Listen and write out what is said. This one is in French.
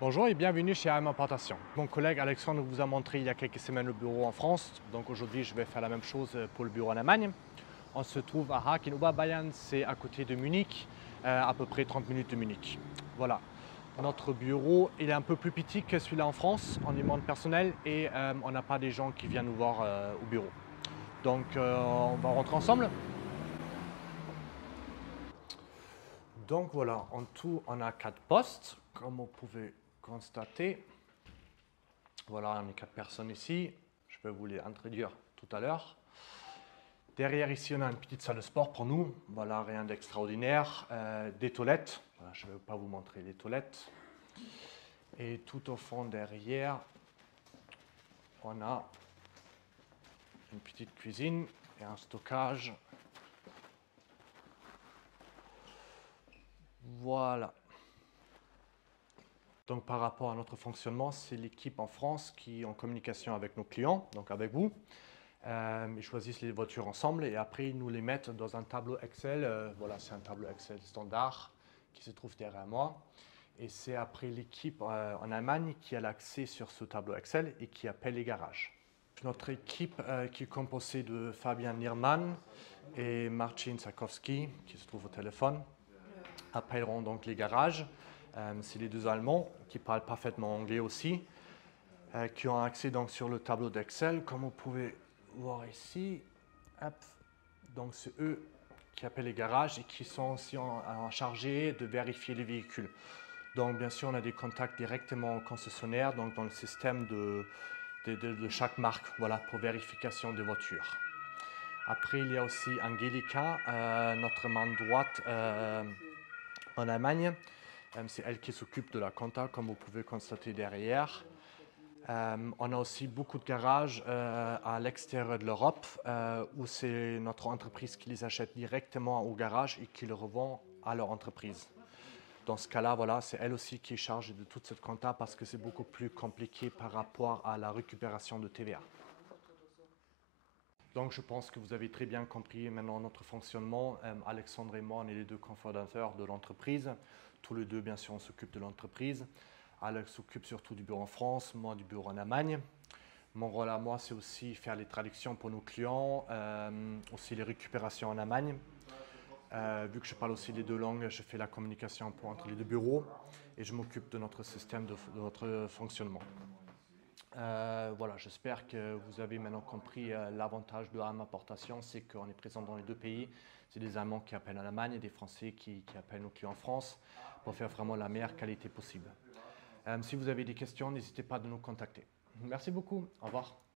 Bonjour et bienvenue chez AM Importation. Mon collègue Alexandre vous a montré il y a quelques semaines le bureau en France, donc aujourd'hui je vais faire la même chose pour le bureau en Allemagne. On se trouve à Haag in Oberbayern, c'est à côté de Munich, à peu près 30 minutes de Munich. Voilà. Notre bureau il est un peu plus petit que celui-là en France, on est moins de personnel et on n'a pas des gens qui viennent nous voir au bureau. Donc on va rentrer ensemble. Donc voilà, en tout on a 4 postes, comme vous pouvez constater. Voilà, on est 4 personnes ici. Je vais vous les introduire tout à l'heure. Derrière ici, on a une petite salle de sport pour nous. Voilà, rien d'extraordinaire. Des toilettes. Voilà, je ne vais pas vous montrer les toilettes. Et tout au fond derrière, on a une petite cuisine et un stockage. Voilà. Donc par rapport à notre fonctionnement, c'est l'équipe en France qui est en communication avec nos clients, donc avec vous. Ils choisissent les voitures ensemble et après ils nous les mettent dans un tableau Excel. Voilà, c'est un tableau Excel standard qui se trouve derrière moi. Et c'est après l'équipe en Allemagne qui a l'accès sur ce tableau Excel et qui appelle les garages. Notre équipe qui est composée de Fabian Niermann et Marcin Sakowski, qui se trouve au téléphone, appelleront donc les garages. C'est les deux Allemands qui parlent parfaitement anglais aussi, qui ont accès donc sur le tableau d'Excel, comme vous pouvez voir ici. Hop. Donc c'est eux qui appellent les garages et qui sont aussi en chargé de vérifier les véhicules. Donc bien sûr on a des contacts directement au concessionnaire, donc dans le système de chaque marque, voilà, pour vérification des voitures. Après il y a aussi Angelika, notre main droite en Allemagne. C'est elle qui s'occupe de la compta, comme vous pouvez constater derrière. On a aussi beaucoup de garages à l'extérieur de l'Europe où c'est notre entreprise qui les achète directement au garage et qui les revend à leur entreprise. Dans ce cas-là, voilà, c'est elle aussi qui est chargée de toute cette compta parce que c'est beaucoup plus compliqué par rapport à la récupération de TVA. Donc je pense que vous avez très bien compris maintenant notre fonctionnement. Alexandre et moi, on est les deux cofondateurs de l'entreprise. Tous les deux, bien sûr, on s'occupe de l'entreprise. Alex s'occupe surtout du bureau en France, moi du bureau en Allemagne. Mon rôle à moi, c'est aussi faire les traductions pour nos clients, aussi les récupérations en Allemagne. Vu que je parle aussi les deux langues, je fais la communication entre les deux bureaux et je m'occupe de notre système, de notre fonctionnement. Voilà, j'espère que vous avez maintenant compris l'avantage de AM Importation, c'est qu'on est présent dans les deux pays. C'est des Allemands qui appellent en Allemagne et des Français qui appellent nos clients en France pour faire vraiment la meilleure qualité possible. Si vous avez des questions, n'hésitez pas à nous contacter. Merci beaucoup. Au revoir.